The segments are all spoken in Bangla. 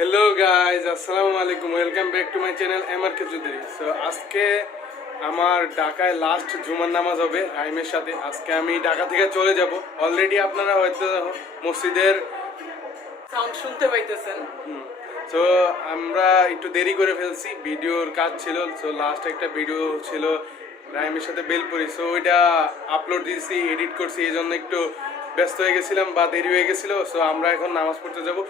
হ্যালো গাইজ, আসসালামু আলাইকুম। Welcome back to my channel এমআরকে Chowdhury. So আজকে আমার ঢাকায় লাস্ট জুমার নামাজ হবে রাহিমের সাথে। আজকে আমি ঢাকা থেকে চলে যাব। অলরেডি আপনারা হয়তো মসজিদের সাউন্ড শুনতে পাইতেছেন। সো আমরা একটু দেরি করে ফেলছি, ভিডিওর কাজ ছিল। সো লাস্ট একটা ভিডিও ছিল রাহিমের সাথে বেলপুরি, সো ওইটা আপলোড দিয়েছি, এডিট করছি, এই জন্য একটু ব্যস্ত হয়ে গেছিলাম বা দেরি হয়ে গেছিলো। সো আমরা এখন নামাজ পড়তে যাব,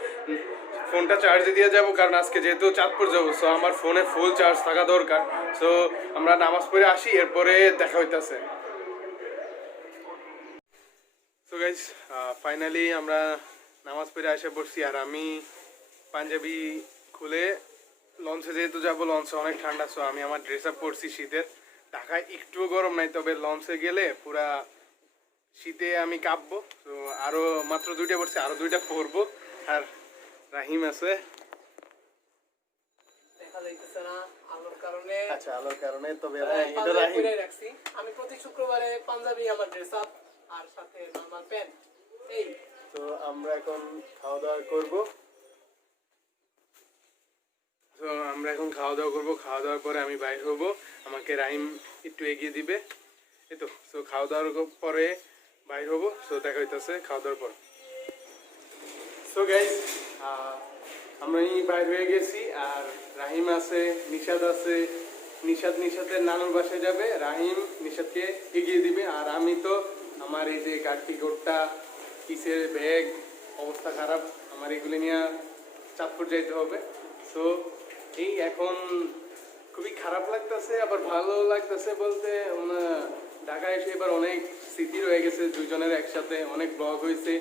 ফোনটা চার্জে দিয়ে যাব, কারণ আজকে যেহেতু চাঁদপুর যাব, সো আমার ফোনে ফুল চার্জ থাকা দরকার। সো আমরা নামাজ পড়ে আসি, এরপরে দেখা হইতাছে। সো গাইস, ফাইনালি আমরা নামাজ পড়ে এসে পড়ছি। আর আমি পাঞ্জাবি খুলে লঞ্চে যেহেতু যাবো, লঞ্চে অনেক ঠান্ডা, সো আমি আমার ড্রেস আপ পরছি শীতের। ঢাকায় একটুও গরম নাই, তবে লঞ্চে গেলে পুরা শীতে আমি কাঁপবো। তো আরো মাত্র দুইটা পড়ছি, আরো দুইটা পরবো। আর রাহিম আছে, দেখা যাইতেছে না আলোর কারণে। আচ্ছা আলোর কারণে, তবে এটা রাহিম রাখছি। আমি প্রতি শুক্রবারে পাঞ্জাবি আমার ড্রেস আপ আর সাথে নরমাল প্যান্ট। এই তো আমরা এখন খাওয়া দাওয়া করবো। তো আমরা এখন খাওয়া দাওয়া করবো, খাওয়া দাওয়ার পরে আমি বাইর হবো, আমাকে রাহিম একটু এগিয়ে দিবে, এই তো। সো খাওয়া দাওয়ার পরে বাইর হবো। সো দেখা হইতেছে খাওয়া দাওয়ার পর। সো গাইস, আমরা বাইর হয়ে গেছি। আর রাহিম আছে, নিশাদ আছে। নিশাদের নানুর বাসায় যাবে, রাহিম নিশাদকে এগিয়ে দিবে। আর আমি তো আমার এই যে গাড়ি কোটটা, কিসের ব্যাগ, অবস্থা খারাপ আমার, এগুলি নিয়ে চাঁদপুর যাইতে হবে। সো এই এখন খুবই খারাপ লাগতেছে, আবার ভালো লাগতেছে বলতে, ঢাকায় এসে এবার অনেক স্মৃতি রয়ে গেছে দুইজনের একসাথে, অনেক ব্লগ হয়েছে,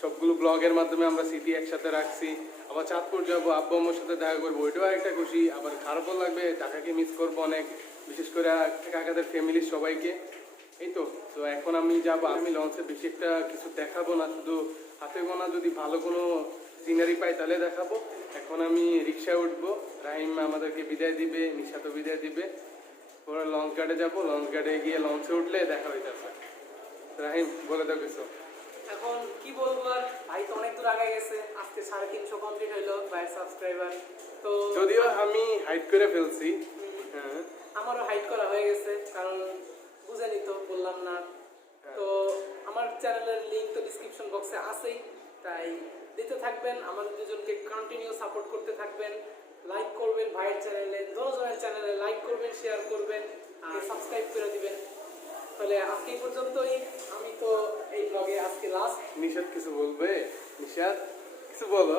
সবগুলো ব্লগের মাধ্যমে আমরা স্মৃতি একসাথে রাখছি। আবার চাঁদপুর যাবো, আব্বু আম্মুর সাথে দেখা করবো, ওইটাও একটা খুশি। আবার খারাপও লাগবে, ঢাকাকে মিস করবো অনেক, বিশেষ করে কাকাদের ফ্যামিলির সবাইকে। এই তো। তো এখন আমি যাবো, আমি লঞ্চে বেশি একটা কিছু দেখাবো না, শুধু হাতে গোনা যদি ভালো কোনো সিনারি পাই তাহলে দেখাবো। এখন আমি রিক্সায় উঠবো, রাহিম আমাদেরকে বিদায় দিবে, নিশাতও বিদায় দিবে। পরে লঞ্চ ঘাটে যাবো, লঞ্চ ঘাটে গিয়ে লঞ্চে উঠলে দেখা হয়ে যাবে। রাহিম, বলে দাও কিছু। এখন কি বলবো আর, ভাই তো অনেক দূর আগে গেছে। আজকে 350 কমপ্লিট হইলো ভাইয়ের সাবস্ক্রাইবার। তো যদিও আমি হাইড করে ফেলছি, হ্যাঁ আমারও হাইড করা হয়ে গেছে, কারণ বুঝেনি তো, বললাম না। তো আমার চ্যানেলের লিঙ্ক তো ডিসক্রিপশন বক্সে আছেই, তাই দিতে থাকবেন, আমাদের দুজনকে কন্টিনিউ সাপোর্ট করতে থাকবেন। লাইক করবেন ভাইয়ের চ্যানেলে, দুজনের চ্যানেলে লাইক করবেন, শেয়ার করবেন আর সাবস্ক্রাইব করে দিবেন। তাহলে আজকে এই পর্যন্তই। আমি তো এই ব্লগে আজকে লাস্ট। নিশাদ কিছু বলবে? নিশাদ কিছু বলো।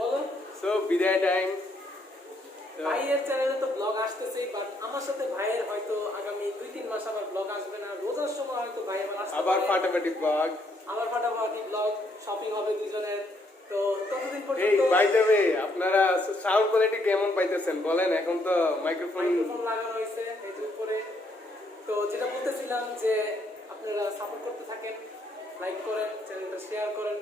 বলো। সো বিদায় টাইম। ভাইয়ের চ্যানেলে তো ব্লগ আসতেছেই, বাট আমার সাথে ভাইয়ের হয়তো আগামী 2-3 মাস আবার ব্লগ আসবে না। রোজার সময় হয়তো ভাই আবার ফাটাফাটি ব্লগ, আবার ফাটাফাটি ব্লগ, শপিং হবে দুজনের। তো ততদিন এই পর্যন্ত বাই দ্য ওয়ে, আপনারা সাউন্ড কোয়ালিটি কেমন পাইতেছেন বলেন? এখন তো মাইক্রোফোন লাগানো হয়েছে এটার উপরে। তো যেটা বলতেছিলাম যে আপনারা সাপোর্ট করতে থাকেন, লাইক করেন, চ্যানেলটা শেয়ার করেন,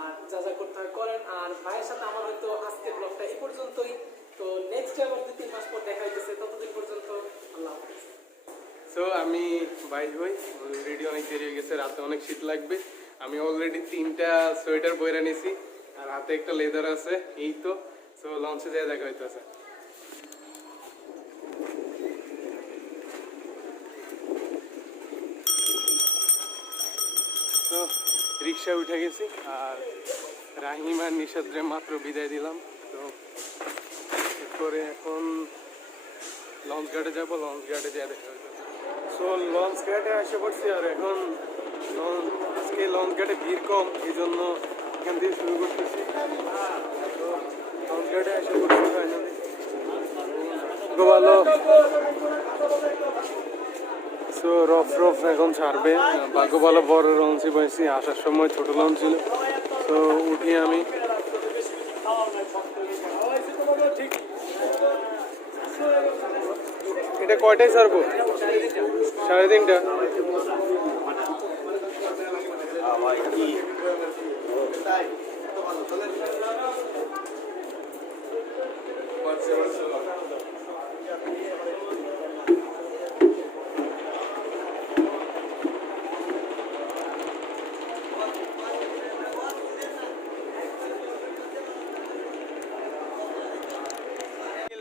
আর যা যা করতে হয় করেন। আর ভাইয়ের সাথে আমার হয়তো আজকের ব্লগটা এই পর্যন্তই। তো নেক্সট আবার 2-3 মাস পর দেখা হইতেছে, ততদিন পর্যন্ত আল্লাহ হাফেজ। সো আমি বাইর হই, রেডি, অনেক দেরি হয়ে গেছে, রাতে অনেক শীত লাগবে। আমি অলরেডি 3টা সোয়েটার পরে নিছি, আর হাতে একটা লেদার আছে, এই তো। সো লঞ্চে যাই দেখা হইতেছে। তো রিক্সায় উঠে গেছি, আর রাহিম আর নিশাদরে মাত্র বিদায় দিলাম। তো এরপরে এখন লঞ্চ ঘাটে যাবো, লঞ্চ ঘাটে যাই দেখা হইতেছে। সো লঞ্চ ঘাটে এসে পড়ছি। আর এখন আজকে লঞ্চ ঘাটে ভিড় কম, এই জন্য এখান থেকে শুরু করতেছি। তো লঞ্চ ঘাটে এসে পড়ছি ফাইনালি। ভালো। সো রফ এখন ছাড়বে, ভাগ্য ভালো বড় লঞ্চই পাইছি, আসার সময় ছোট লঞ্চ ছিল। তো উঠি আমি। এটা কয়টায় ছাড়বো? 3:30।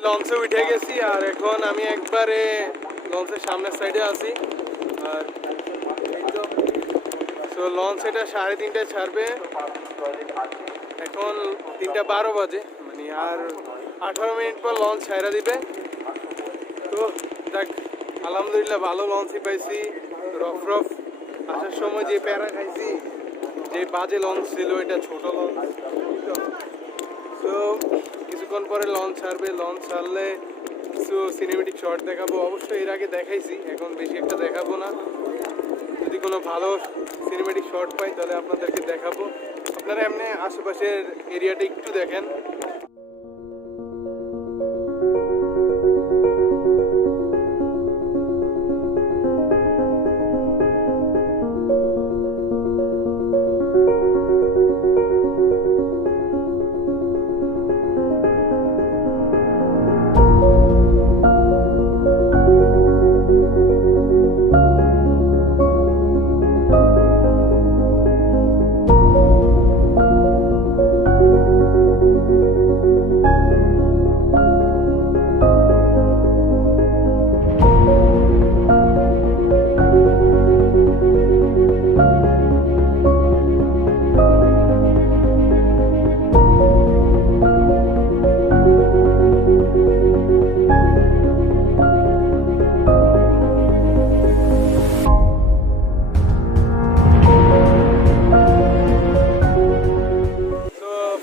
লঞ্চে উঠে গেছি আর এখন আমি একবারে লঞ্চের সামনের সাইডে আছি। আর এই তো সো লঞ্চ এটা 3:30টায় ছাড়বে, এখন 3:12 বাজে, মানে আর 18 মিনিট পর লঞ্চ ছাইরা দিবে। তো দেখ আলহামদুলিল্লাহ ভালো লঞ্চই পাইছি। রফ রফ আসার সময় যে প্যারা খাইছি, যে বাজে লঞ্চ ছিল, এটা ছোট লঞ্চ। তো কিছুক্ষণ পরে লঞ্চ ছাড়বে, লঞ্চ ছাড়লে কিছু সিনেমেটিক শট দেখাবো। অবশ্যই এর আগে দেখাইছি, এখন বেশি একটা দেখাবো না। যদি কোনো ভালো সিনেমেটিক শট পাই তাহলে আপনাদেরকে দেখাবো। আপনারা এমনি আশেপাশের এরিয়াটা একটু দেখেন।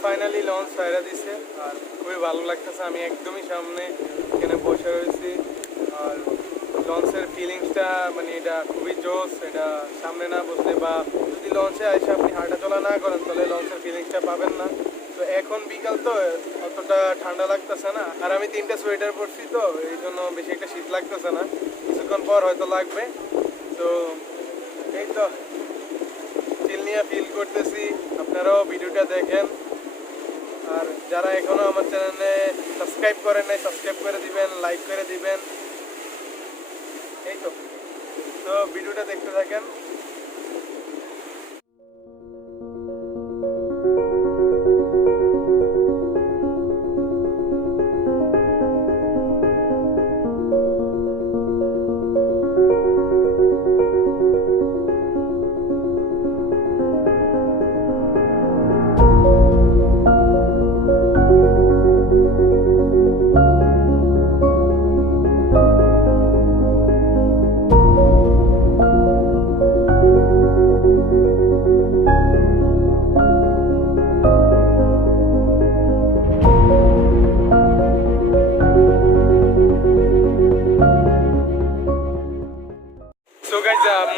ফাইনালি লঞ্চ ছাইরা দিছে আর খুবই ভালো লাগতেছে। আমি একদমই সামনে এখানে বসে রয়েছি আর লঞ্চের ফিলিংসটা মানে এটা খুবই জোস। এটা সামনে না বসলে বা যদি লঞ্চে এসে আপনি হাঁটা চলা না করেন তাহলে লঞ্চের ফিলিংসটা পাবেন না। তো এখন বিকাল তো অতটা ঠান্ডা লাগতেছে না, আর আমি 3টা সোয়েটার পরছি, তো এই জন্য বেশি একটা শীত লাগতেছে না। কিছুক্ষণ পর হয়তো লাগবে। তো এই তো চিল নিয়ে ফিল করতেছি। আপনারাও ভিডিওটা দেখেন, আর যারা এখনো আমার চ্যানেলে সাবস্ক্রাইব করেন নাই সাবস্ক্রাইব করে দিবেন, লাইক করে দিবেন। এই তো ভিডিওটা দেখতে থাকেন।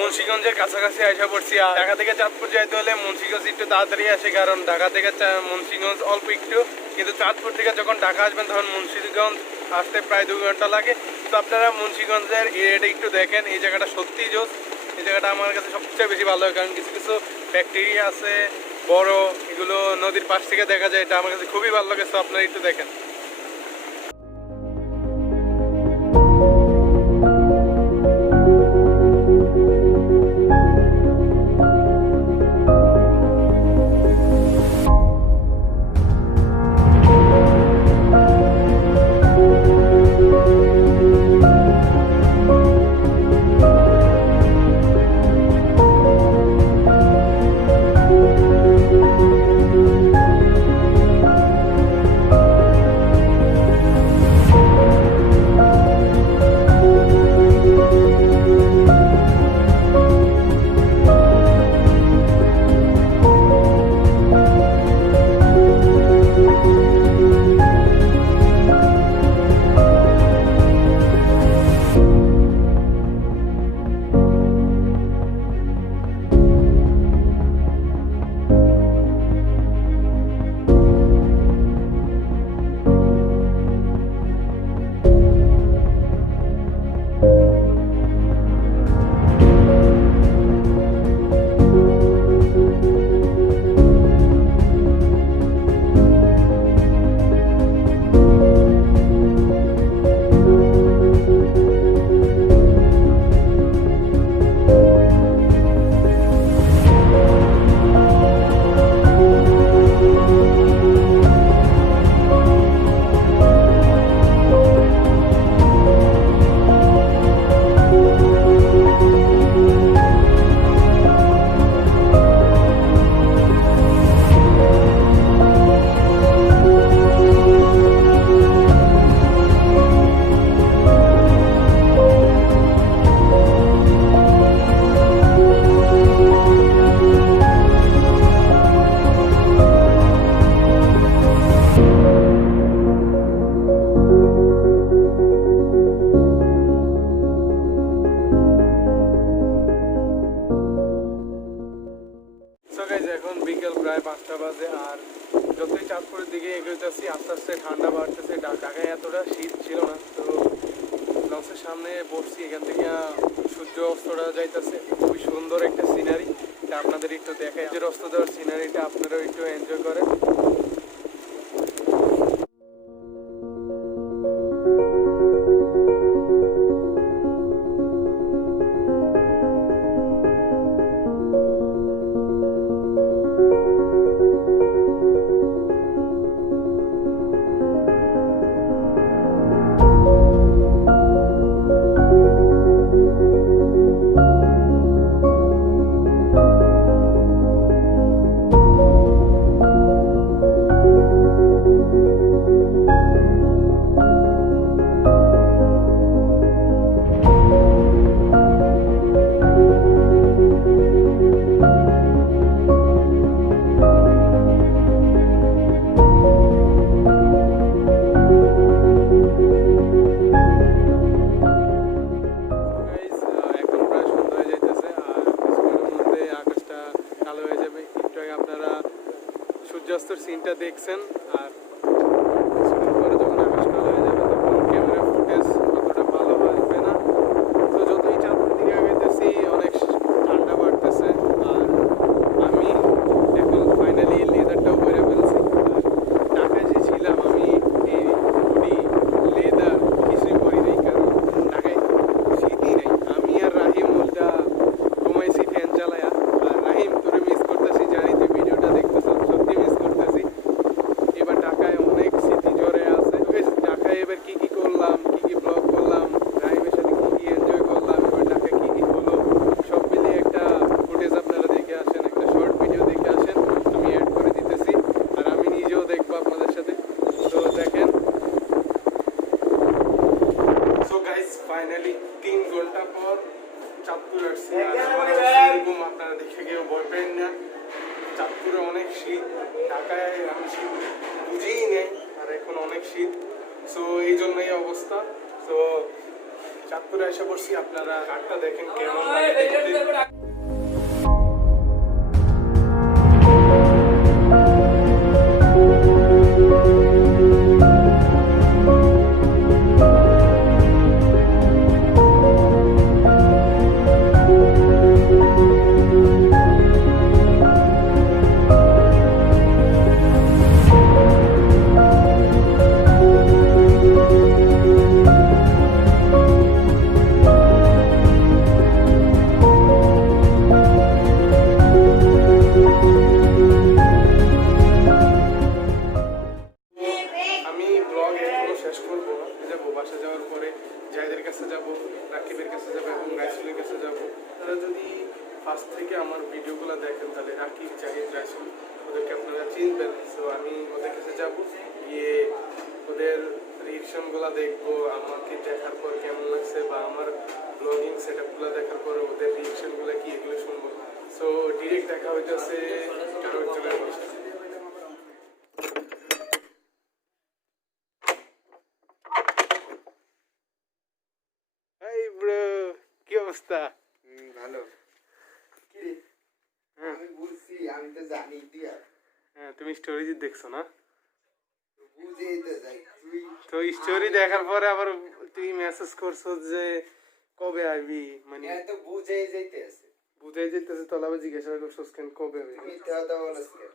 মুন্সিগঞ্জের কাছাকাছি আসা পড়ছি। আর ঢাকা থেকে চাঁদপুর যাইতে হলে মুন্সিগঞ্জ একটু তাড়াতাড়ি আসে, কারণ ঢাকা থেকে মুন্সিগঞ্জ অল্প একটু, কিন্তু চাঁদপুর থেকে যখন ঢাকা আসবেন তখন মুন্সিগঞ্জ আসতে প্রায় 2 ঘন্টা লাগে। তো আপনারা মুন্সিগঞ্জের এরিয়াটা একটু দেখেন। এই জায়গাটা সত্যিই জোস। এই জায়গাটা আমার কাছে সবচেয়ে বেশি ভালো হয়, কারণ কিছু কিছু ফ্যাক্টরি আছে বড়, এগুলো নদীর পাশ থেকে দেখা যায়। এটা আমার কাছে খুবই ভালো লাগে। তো আপনারা একটু দেখেন। যাইতেছি, আস্তে আস্তে ঠান্ডা বাড়তেছে। ঢাকায় এতটা শীত ছিল না, তো লঞ্চের সামনে বসছি। এখান থেকে সূর্য অস্তটা যাইতেছে, খুবই সুন্দর একটা সিনারি। তা আপনাদের একটু দেখাই, সূর্যের অস্ত দেওয়ার সিনারিটা আপনারাও একটু এনজয় করেন। Guys, এখন প্রায় সন্ধ্যা হয়ে যাইতেছে, আর কিছুক্ষণের মধ্যে আকাশটা কালো হয়ে যাবে। একটু আগে আপনারা সূর্যাস্তর সিনটা দেখছেন, আর কিছুক্ষণ পরে যখন আকাশ কালো হয়ে যাবে তখন ক্যামেরা ফুটেজ অতটা ভালো আসবে না। তো যতই চাঁদের দিকে আগাইতেছি অনেক ঠান্ডা বাড়তেছে, আর আমি এখন ফাইনালি লেদারটাও পরে ফেলছি। আর ঢাকায় যে ছিলাম আমি এই হুডি লেদার কিছুই পরি নাই, কারণ ঢাকায় শীতই নেই। আমি আর রাহিম উল্টা ঘুমাইছি ফ্যান চালায়া। আর রাহিম, তোরে মিস করতেছি, জানি তুই ভিডিওটা দেখতেছ, সত্যি মিস করতেছি। এবার ঢাকায় অনেক স্মৃতি জড়ে আছে। ঢাকায় এবার কি কি করলাম, কি কি ব্লগ করলাম, রাহিমের সাথে কি কি এনজয় করলাম, এবার ঢাকায় কি কি হলো, সব মিলিয়ে একটা ফুটেজ আপনারা দেখে আসেন, একটা শর্ট ভিডিও দেখে আসেন, আমি অ্যাড করে দিতেছি। আর আমি নিজেও দেখবো আপনাদের সাথে, তো দেখেন। সো গাইস, ফাইনালি 3 ঘন্টা পর চাঁদপুর আসছি। আর এরকম আপনারা দেখে কেউ ভয় পেন না, চাঁদপুরে অনেক শীত। ঢাকায় আমি শীত বুঝেই নেই, আর এখন অনেক শীত। সো এই জন্যই অবস্থা। সো চাঁদপুরে এসে পড়ছি, আপনারা ঘাটটা দেখেন কেমন লাগে দেখতে। আমি ব্লগ এখনো শেষ করবো না, যাবো বাসা যাওয়ার পরে জাহিদের কাছে যাব, রাকিবের কাছে যাবো এবং রাইসুলের কাছে যাব। আপনারা যদি ফার্স্ট থেকে আমার ভিডিওগুলো দেখেন তাহলে রাকিব, জাহিদ, রাইসুল ওদেরকে আপনারা চিনবেন। সো আমি ওদের কাছে যাব, গিয়ে ওদের রিয়েকশনগুলো দেখবো, আমাকে দেখার পর কেমন লাগছে, বা আমার ব্লগিং সেট আপগুলো দেখার পরে ওদের রিয়েকশনগুলো কি, এগুলো শুনবো। সো ডিরেক্ট দেখা হইতেছে কারো একজনের বাসায়। এই ব্রো, কি অবস্থা? ভালো। কিরে? হ্যাঁ। আমি বুঝছি, আমি তো জানি তুই আর হ্যাঁ, তুমি স্টোরি দেখছো না? বুঝেই তো যাই তুই। তো স্টোরি দেখার পরে আবার তুই মেসেজ করছো যে কবে আসবি, মানে এ তো বুঝেই যাইতে আছে। বুঝাই যেতেছে, তো আবার জিজ্ঞাসা করছো কেন কবে আসবি। তুমি তো কথা বলছ কেন?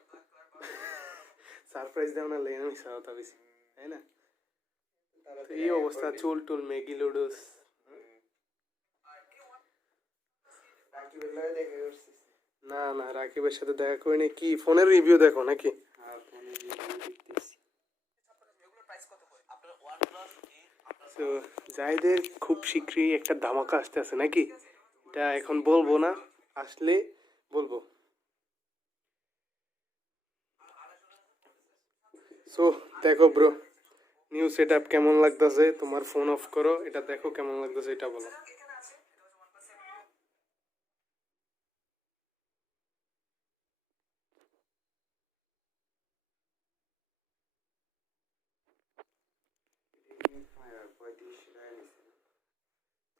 সারপ্রাইজ দাও না, লেন আমি সারাটা বেশি, তাই না? তো তাড়াতাড়ি এই আয় অবস্থা, করবি। চুল টুল মেগি লুডুস। রাকিবের লগে দেখা করছিস? না না, রাকিবের সাথে দেখা করিনি। কি ফোনের রিভিউ দেখো নাকি? হ্যাঁ, ফোনে ভিডিও দেখতেছি। তো জাহিদের খুব শীঘ্রই একটা ধামাকা আসতে আছে নাকি, এটা এখন বলবো না, আসলে বলবো। সো দেখো ব্রো, নিউ সেট আপ কেমন লাগতেছে, তোমার ফোন অফ করো, এটা দেখো কেমন লাগতেছে, এটা বলো।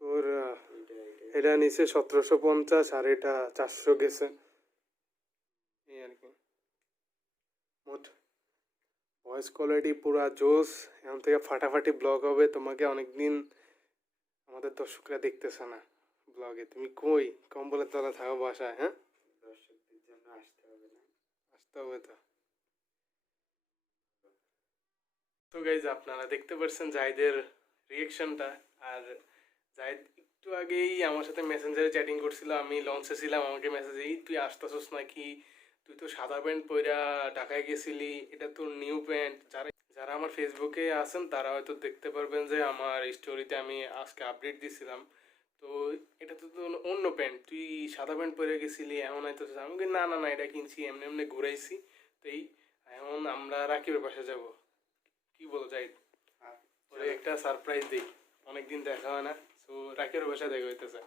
তোর এটা নিচে 1750, আর এটা 400 গেছে, এই আর কি। মোট ভয়েস কোয়ালিটি পুরা জোস। এখন থেকে ফাটাফাটি ব্লগ হবে। তোমাকে অনেকদিন আমাদের দর্শকরা দেখতেছে না ব্লগে, তুমি কই কম্বলের তলা থাকো বাসায়? হ্যাঁ, দর্শকদের জন্য আসতে হবে না। আসতে হবে তো। তো গাইজ আপনারা দেখতে পাচ্ছেন জাহিদের রিয়েকশনটা। আর জাহিদ একটু আগেই আমার সাথে মেসেঞ্জারে চ্যাটিং করছিল, আমি লঞ্চে ছিলাম, আমাকে মেসেজ এই তুই আসতেছস নাকি, তুই তো সাদা প্যান্ট পইরা ঢাকায় গেছিলি, এটা তোর নিউ প্যান্ট। যারা যারা আমার ফেসবুকে আছেন তারা হয়তো দেখতে পারবেন যে আমার স্টোরিতে আমি আজকে আপডেট দিছিলাম, তো এটা তো তোর অন্য প্যান্ট, তুই সাদা প্যান্ট পরে গেছিলি এমন হয়তো। আমি বলি, না না না, এটা কিনছি এমনি এমনি ঘুরাইছি। তো এই এখন আমরা রাকিবের পাশে যাব, কি বলো জাহিদ? ওরে একটা সারপ্রাইজ দিই, অনেকদিন দেখা হয় না, তো রাকিবের বাসায় দেখা হইতেছে।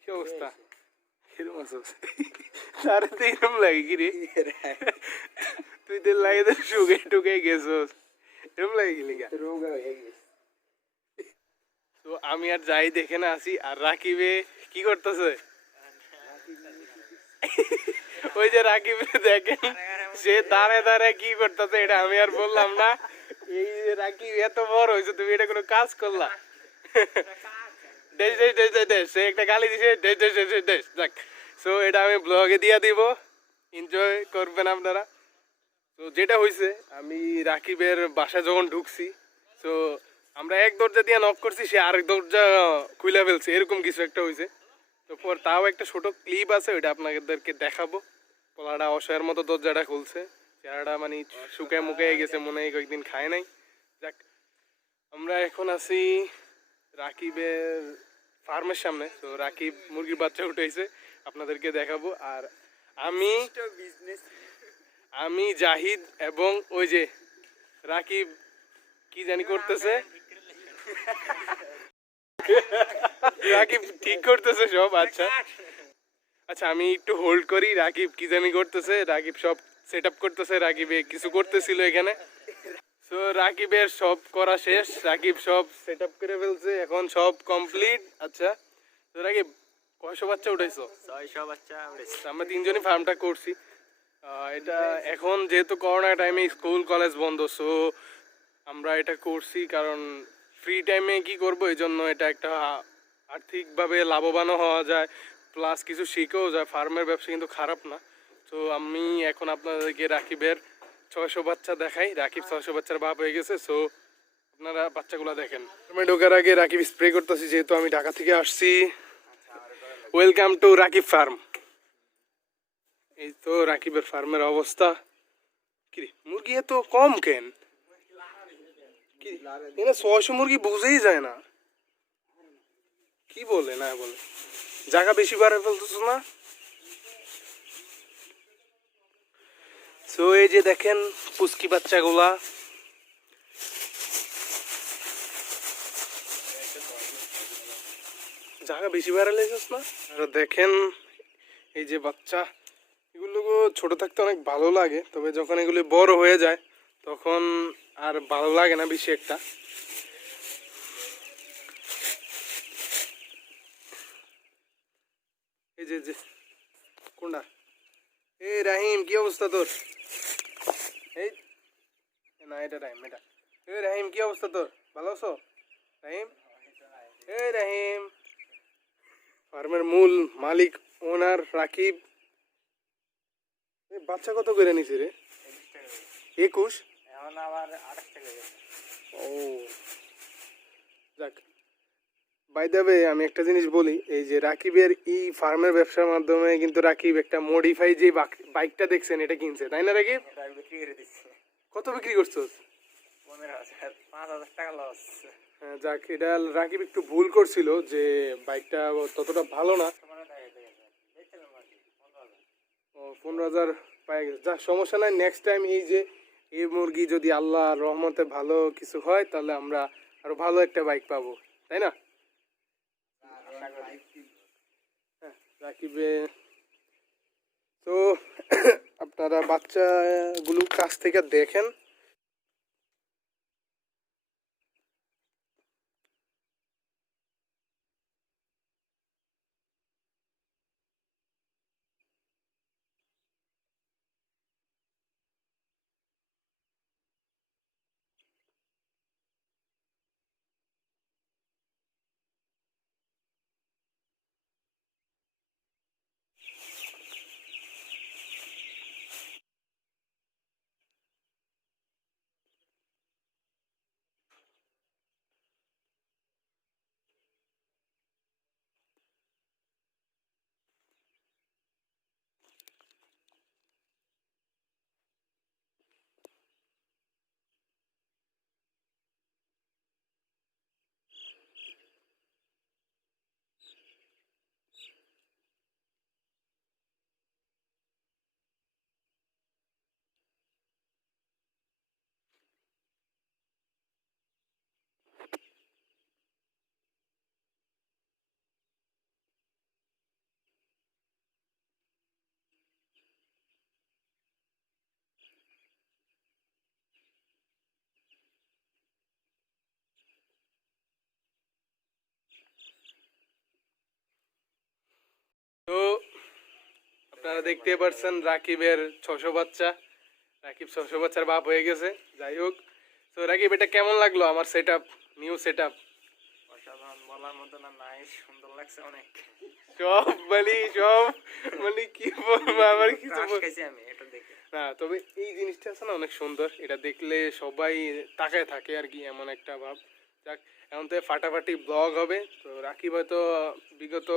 কি অবস্থা? কিরম আছিস? তারে তো এরম লাগে কি রে? তুই তো লাগে তো শুকে টুকে গেছস, এরম লাগে কি লিগা? রোগা হয়ে গেছে। তো আমি আর যাই দেখে না আসি, আর রাকিবে কি করতেছে? ওই যে রাকিবে দেখেন, সে দাঁড়ায় দাঁড়ায় কি করতেছে, এটা আমি আর বললাম না। এই যে রাকিব এত বড় হয়েছে, তুমি এটা কোনো কাজ করলা? দেশ দেশ দেশ দেশ দেশ, সে একটা গালি দিছে, দেশ দেশ দেশ দেশ দেশ। যাক, সো এটা আমি ব্লগে দিয়ে দিব, এনজয় করবেন আপনারা। তো যেটা হয়েছে, আমি রাকিবের বাসায় যখন ঢুকছি, তো আমরা এক দরজা দিয়ে নক করছি, সে আরেক দরজা খুলে ফেলছে, এরকম কিছু একটা হয়েছে। তো পর তাও একটা ছোট ক্লিপ আছে, ওইটা আপনাদেরকে দেখাবো। পোলাটা অসহায়ের মতো দরজাটা খুলছে, চেহারাটা মানে শুকায় মুকায় গেছে, মনে হয় কয়েকদিন খায় নাই। যাক, আমরা এখন আছি রাকিবের ফার্মের সামনে। তো রাকিব মুরগির বাচ্চা উঠেছে, আপনাদেরকে দেখাবো। আর আমি বিজনেস আমি জাহিদ এবং ওই যে রাকিব কি জানি করতেছে, রাকিব ঠিক করতেছে সব। আচ্ছা আচ্ছা, আমি একটু হোল্ড করি, রাকিব কি জানি করতেছে, রাকিব সব সেট আপ করতেছে, রাকিবে কিছু করতেছিল এখানে। তো রাকিবের সব করা শেষ, রাকিব সব সেট আপ করে ফেলছে, এখন সব কমপ্লিট। আচ্ছা, তো রাকিব কয়শো বাচ্চা উঠাইছো? 600 বাচ্চা উড়েছে। আমরা তিনজনই ফার্মটা করছি। এটা এখন যেহেতু করোনা টাইমে স্কুল কলেজ বন্ধ, সো আমরা এটা করছি কারণ ফ্রি টাইমে কি করব, এই জন্য এটা একটা আর্থিকভাবে লাভবানও হওয়া যায়, প্লাস কিছু শিখেও যায়। ফার্মের ব্যবসা কিন্তু খারাপ না। তো আমি এখন আপনাদেরকে রাকিবের 600 বাচ্চা দেখাই। রাকিব 600 বাচ্চার বাপ হয়ে গেছে, সো আপনারা বাচ্চাগুলো দেখেন। আমি ঢোকার আগে রাকিব স্প্রে করতেছি, যেহেতু আমি ঢাকা থেকে আসছি। Welcome to Rakib farm. এই তো রাকিবের ফার্মের অবস্থা। কি মুরগি এত কম কেন? কি এখানে 600 মুরগি বুঝেই যায় না, কি বলে না বলে, জায়গা বেশি বাড়ে ফেলতেছ না? সো এই যে দেখেন পুচকি বাচ্চাগুলা, জায়গা বেশি বাড়ালে লেগেছ না? আর দেখেন এই যে বাচ্চা, এগুলো ছোট থাকতে অনেক ভালো লাগে, তবে যখন এগুলি বড় হয়ে যায় তখন আর ভালো লাগে না বেশি একটা। এই যে যে কোনটা? এই রাহিম, কি অবস্থা তোর? এই না, এটা রাহিম, এটা। এই রাহিম, কি অবস্থা তোর? ভালো আছো রাহিম? এই রাহিম, ফার্মের মূল মালিক ওনার রাকিব। এই বাচ্চা কত করে নিছে রে? 21। এখন আবার 28 টাকা গেছে। ও যাক, বাই দ্য ওয়ে আমি একটা জিনিস বলি, এই যে রাকিবের এই ফার্মের ব্যবসার মাধ্যমে কিন্তু রাকিব একটা মডিফাই যে বাইকটা দেখছেন এটা কিনছে, তাই না রাকিব? এটা বিক্রি করে দিচ্ছি। কত বিক্রি করছোস? 15,000, 5,000 টাকা লস। হ্যাঁ যাক, এটা রাকিব একটু ভুল করছিল, যে বাইকটা ততটা ভালো না। 15,000 পাই গেছে, যা সমস্যা নাই। নেক্সট টাইম এই যে এই মুরগি যদি আল্লাহ রহমতে ভালো কিছু হয়, তাহলে আমরা আরো ভালো একটা বাইক পাবো, তাই না? হ্যাঁ রাকিবে। তো আপনারা বাচ্চাগুলো কাছ থেকে দেখেন। আপনারা দেখতে পাচ্ছেন রাকিবের 600 বাচ্চা, রাকিব 600 বাচ্চার বাপ হয়ে গেছে। যাই হোক, তো রাকিব এটা কেমন লাগলো আমার সেটআপ, নিউ সেটআপ? অসাধারণ, বলার মতো না, নাইস, সুন্দর লাগছে অনেক। সব কি বলবো, আমার কিছু ক্রাশ খাইছি আমি এটা দেখে। না, তবে এই জিনিসটা আছে না অনেক সুন্দর, এটা দেখলে সবাই তাকায় থাকে আর কি, এমন একটা ভাব। যাক, এখন তো ফাটাফাটি ব্লগ হবে। তো রাকিব হয়তো বিগত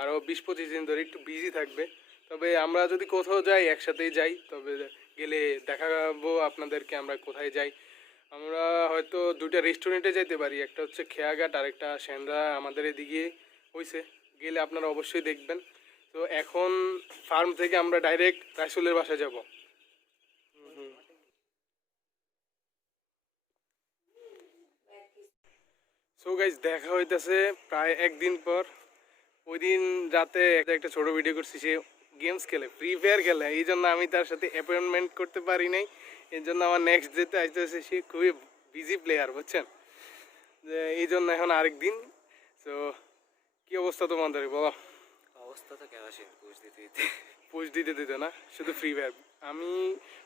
আরো 20-25 দিন ধরে একটু বিজি থাকবে। তবে আমরা যদি কোথাও যাই একসাথেই যাই, তবে গেলে দেখাবো আপনাদেরকে আমরা কোথায় যাই। আমরা হয়তো দুইটা রেস্টুরেন্টে যেতে পারি, একটা হচ্ছে খেয়াঘাট আর একটা সেন্দ্রা আমাদের এদিকে হইছে, গেলে আপনারা অবশ্যই দেখবেন। তো এখন ফার্ম থেকে আমরা ডাইরেক্ট রাইসুলের বাসায় যাব। সো গাইজ, দেখা হইতেছে প্রায় একদিন পর। ওই দিন রাতে একটা ছোট ভিডিও করছি, সে গেমস খেলে, ফ্রি ফায়ার খেলে, এই জন্য আমি তার সাথে অ্যাপয়েন্টমেন্ট করতে পারি নাই। এই জন্য আমার নেক্সট ডেতে আসতেছে, সে খুবই বিজি প্লেয়ার, বুঝছেন, যে এই জন্য এখন আরেক দিন। তো কি অবস্থা তোমাদের বলো? অবস্থা তো কেরাসিন, পুষ দিতে পোস্ট দিতে না, শুধু ফ্রি ফায়ার। আমি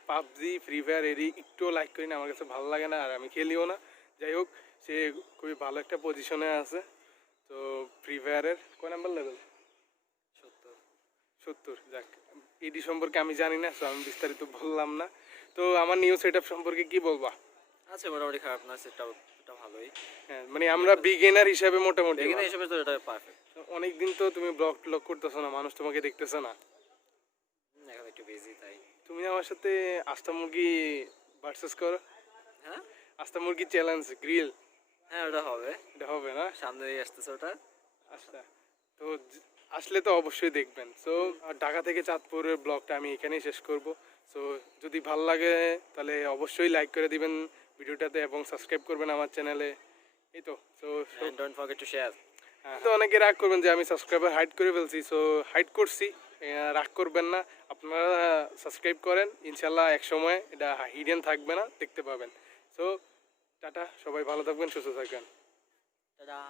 পাবজি, ফ্রি ফায়ার এরই একটু লাইক করি না, আমার কাছে ভালো লাগে না, আর আমি খেলিও না। যাই হোক, সে খুবই ভালো একটা পজিশনে আছে। তো ফ্রি ফায়ারের কয় নাম্বার লেভেল? 70। যাক, এডি সম্পর্কে আমি জানি না, তো আমি বিস্তারিত বললাম না। তো আমার নিউ সেটআপ সম্পর্কে কি বলবা? আছে মোটামুটি, খারাপ না, সেটা ভালোই। হ্যাঁ, মানে আমরা বিগিনার হিসাবে মোটামুটি এখানে হিসেবে তো এটা পারফেক্ট। অনেকদিন তো তুমি ব্লগ টক করতেছো না, মানুষ তোমাকে দেখতেছে না। এখন একটু বিজি তাই। তুমি আমার সাথে আস্তা মুরগি ভার্সেস করো। হ্যাঁ আস্তা মুরগি চ্যালেঞ্জ গ্রিল, হ্যাঁ, ওটা হবে, এটা হবে না? সামনেই আসতেছে ওটা। আচ্ছা, তো আসলে তো অবশ্যই দেখবেন। সো ঢাকা থেকে চাঁদপুরের ব্লগটা আমি এখানেই শেষ করব। সো যদি ভালো লাগে তাহলে অবশ্যই লাইক করে দিবেন ভিডিওটাতে এবং সাবস্ক্রাইব করবেন আমার চ্যানেলে। এই তো। So And don't forget to share. তো অনেকে রাগ করবেন যে আমি সাবস্ক্রাইবার হাইড করে ফেলছি। সো হাইড করছি, রাগ করবেন না, আপনারা সাবস্ক্রাইব করেন, ইনশাল্লাহ এক সময় এটা হিডেন থাকবে না, দেখতে পাবেন। সো টাটা, সবাই ভালো থাকবেন, সুস্থ থাকবেন। Ta-da.